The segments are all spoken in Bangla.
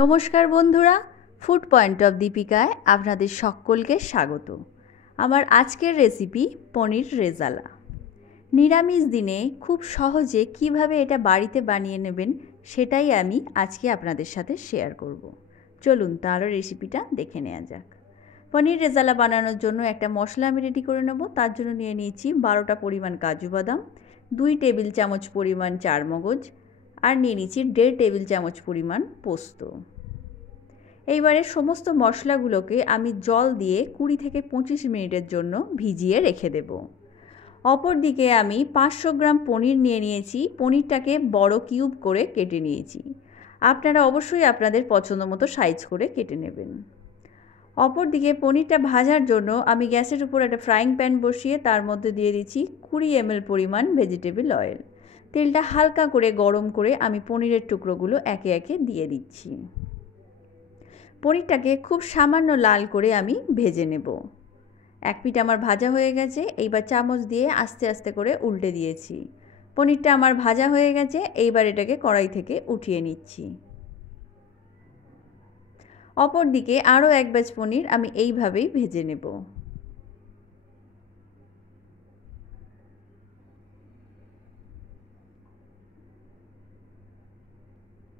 নমস্কার বন্ধুরা, ফুড পয়েন্ট অফ দীপিকায় আপনাদের সকলকে স্বাগত। আমার আজকের রেসিপি পনির রেজালা। নিরামিষ দিনে খুব সহজে কিভাবে এটা বাড়িতে বানিয়ে নেবেন সেটাই আমি আজকে আপনাদের সাথে শেয়ার করব। চলুন তাহলে রেসিপিটা দেখে নেওয়া যাক। পনির রেজালা বানানোর জন্য একটা মশলা আমি রেডি করে নেব। তার জন্য নিয়ে নিয়েছি 12টা পরিমাণ কাজু বাদাম, 2 টেবিল চামচ পরিমাণ চারমগজ, আর নিয়ে নিচ্ছি 1.5 টেবিল চামচ পরিমাণ পোস্ত। এইবারে সমস্ত মশলাগুলোকে আমি জল দিয়ে 20 থেকে 25 মিনিটের জন্য ভিজিয়ে রেখে দেব। অপরদিকে আমি 500 গ্রাম পনির নিয়ে নিয়েছি। পনিরটাকে বড় কিউব করে কেটে নিয়েছি। আপনারা অবশ্যই আপনাদের পছন্দ মতো সাইজ করে কেটে নেবেন। অপরদিকে পনিরটা ভাজার জন্য আমি গ্যাসের উপর একটা ফ্রাইং প্যান বসিয়ে তার মধ্যে দিয়ে দিচ্ছি 20 ml পরিমাণ ভেজিটেবল অয়েল। তেলটা হালকা করে গরম করে আমি পনিরের টুকরোগুলো একে একে দিয়ে দিচ্ছি। পনিরটাকে খুব সামান্য লাল করে আমি ভেজে নেব। এক পিঠ আমার ভাজা হয়ে গেছে। এইবার চামচ দিয়ে আস্তে আস্তে করে উল্টে দিয়েছি। পনিরটা আমার ভাজা হয়ে গেছে। এইবার এটাকে কড়াই থেকে উঠিয়ে নিচ্ছি। অপরদিকে আরও এক ব্যাচ পনির আমি এইভাবেই ভেজে নেব।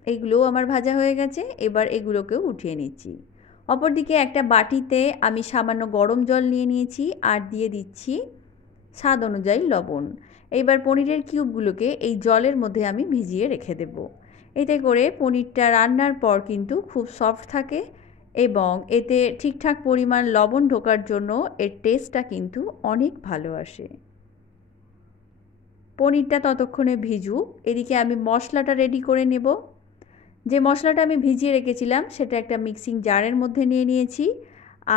এইগুলোও আমার ভাজা হয়ে গেছে। এবার এগুলোকেও উঠিয়ে নিচ্ছি। অপরদিকে একটা বাটিতে আমি সামান্য গরম জল নিয়ে নিয়েছি আর দিয়ে দিচ্ছি স্বাদ অনুযায়ী লবণ। এইবার পনিরের কিউবগুলোকে এই জলের মধ্যে আমি ভিজিয়ে রেখে দেব। এতে করে পনিরটা রান্নার পর কিন্তু খুব সফট থাকে এবং এতে ঠিকঠাক পরিমাণ লবণ ঢোকার জন্য এর টেস্টটা কিন্তু অনেক ভালো আসে। পনিরটা ততক্ষণে ভিজুক। এদিকে আমি মশলাটা রেডি করে নেব। যে মশলাটা আমি ভিজিয়ে রেখেছিলাম সেটা একটা মিক্সিং জারের মধ্যে নিয়ে নিয়েছি।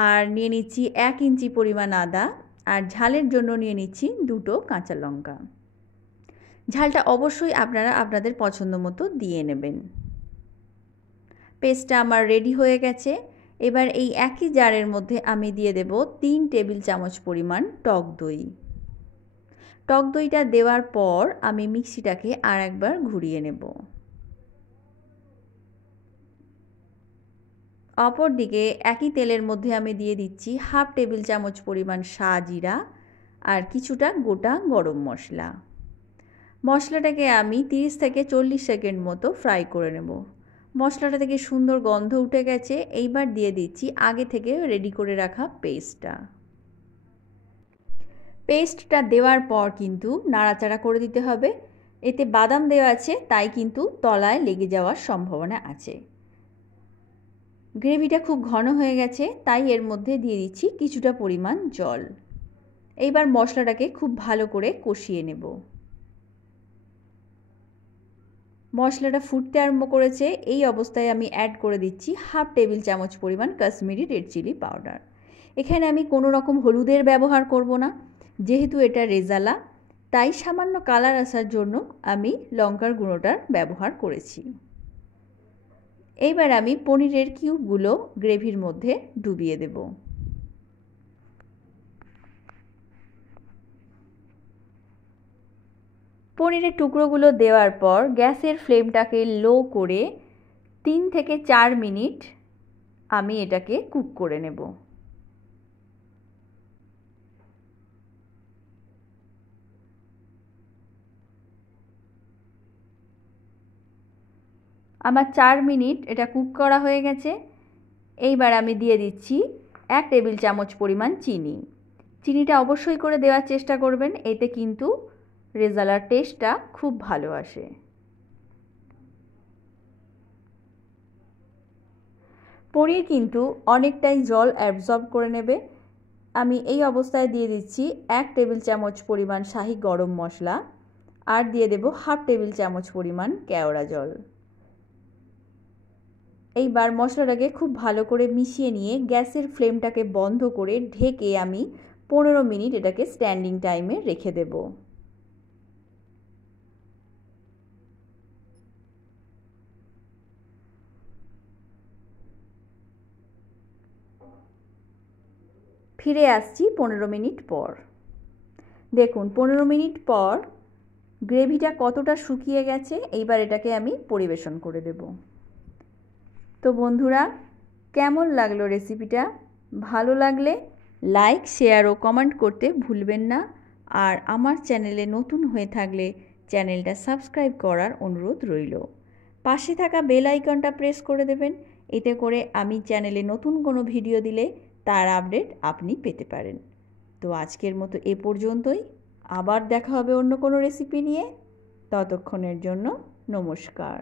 আর নিয়ে নিচ্ছি 1 ইঞ্চি পরিমাণ আদা, আর ঝালের জন্য নিয়ে নিচ্ছি 2টো কাঁচা লঙ্কা। ঝালটা অবশ্যই আপনারা আপনাদের পছন্দ মতো দিয়ে নেবেন। পেস্টটা আমার রেডি হয়ে গেছে। এবার এই একই জারের মধ্যে আমি দিয়ে দেব 3 টেবিল চামচ পরিমাণ টক দই। টক দইটা দেওয়ার পর আমি মিক্সিটাকে আর একবার ঘুরিয়ে নেব। অপরদিকে একই তেলের মধ্যে আমি দিয়ে দিচ্ছি 1/2 টেবিল চামচ পরিমাণ সাজিরা আর কিছুটা গোটা গরম মশলা। মশলাটাকে আমি 30 থেকে 40 সেকেন্ড মতো ফ্রাই করে নেব। মশলাটা থেকে সুন্দর গন্ধ উঠে গেছে। এইবার দিয়ে দিচ্ছি আগে থেকে রেডি করে রাখা পেস্টটা। পেস্টটা দেওয়ার পর কিন্তু নাড়াচাড়া করে দিতে হবে। এতে বাদাম দেওয়া আছে, তাই কিন্তু তলায় লেগে যাওয়ার সম্ভাবনা আছে। গ্রেভিটা খুব ঘন হয়ে গেছে, তাই এর মধ্যে দিয়ে দিচ্ছি কিছুটা পরিমাণ জল। এইবার মশলাটাকে খুব ভালো করে কষিয়ে নেব। মশলাটা ফুটতে আরম্ভ করেছে। এই অবস্থায় আমি অ্যাড করে দিচ্ছি 1/2 টেবিল চামচ পরিমাণ কাশ্মীরি রেড চিলি পাউডার। এখানে আমি কোনো রকম হলুদের ব্যবহার করব না, যেহেতু এটা রেজালা, তাই সামান্য কালার আসার জন্য আমি লঙ্কার গুঁড়োটার ব্যবহার করেছি। এইবার আমি পনিরের কিউবগুলো গ্রেভির মধ্যে ডুবিয়ে দেব। পনিরের টুকরোগুলো দেওয়ার পর গ্যাসের ফ্লেমটাকে লো করে 3 থেকে 4 মিনিট আমি এটাকে কুক করে নেব। আমার 4 মিনিট এটা কুক করা হয়ে গেছে। এইবার আমি দিয়ে দিচ্ছি 1 টেবিল চামচ পরিমাণ চিনি। চিনিটা অবশ্যই করে দেওয়ার চেষ্টা করবেন, এতে কিন্তু রেজালার টেস্টটা খুব ভালো আসে। পনির কিন্তু অনেকটাই জল অ্যাবজর্ব করে নেবে। আমি এই অবস্থায় দিয়ে দিচ্ছি 1 টেবিল চামচ পরিমাণ শাহি গরম মশলা আর দিয়ে দেব 1/2 টেবিল চামচ পরিমাণ কেওড়া জল। এইবার মশলাটাকে খুব ভালো করে মিশিয়ে নিয়ে গ্যাসের ফ্লেমটাকে বন্ধ করে ঢেকে আমি 15 মিনিট এটাকে স্ট্যান্ডিং টাইমে রেখে দেব। ফিরে আসছি 15 মিনিট পর। দেখুন 15 মিনিট পর গ্রেভিটা কতটা শুকিয়ে গেছে। এইবার এটাকে আমি পরিবেশন করে দেব। তো বন্ধুরা, কেমন লাগলো রেসিপিটা? ভালো লাগলে লাইক, শেয়ার ও কমেন্ট করতে ভুলবেন না। আর আমার চ্যানেলে নতুন হয়ে থাকলে চ্যানেলটা সাবস্ক্রাইব করার অনুরোধ রইল। পাশে থাকা বেল আইকনটা প্রেস করে দেবেন, এতে করে আমি চ্যানেলে নতুন কোনো ভিডিও দিলে তার আপডেট আপনি পেতে পারেন। তো আজকের মতো এ পর্যন্তই। আবার দেখা হবে অন্য কোনো রেসিপি নিয়ে। ততক্ষণের জন্য নমস্কার।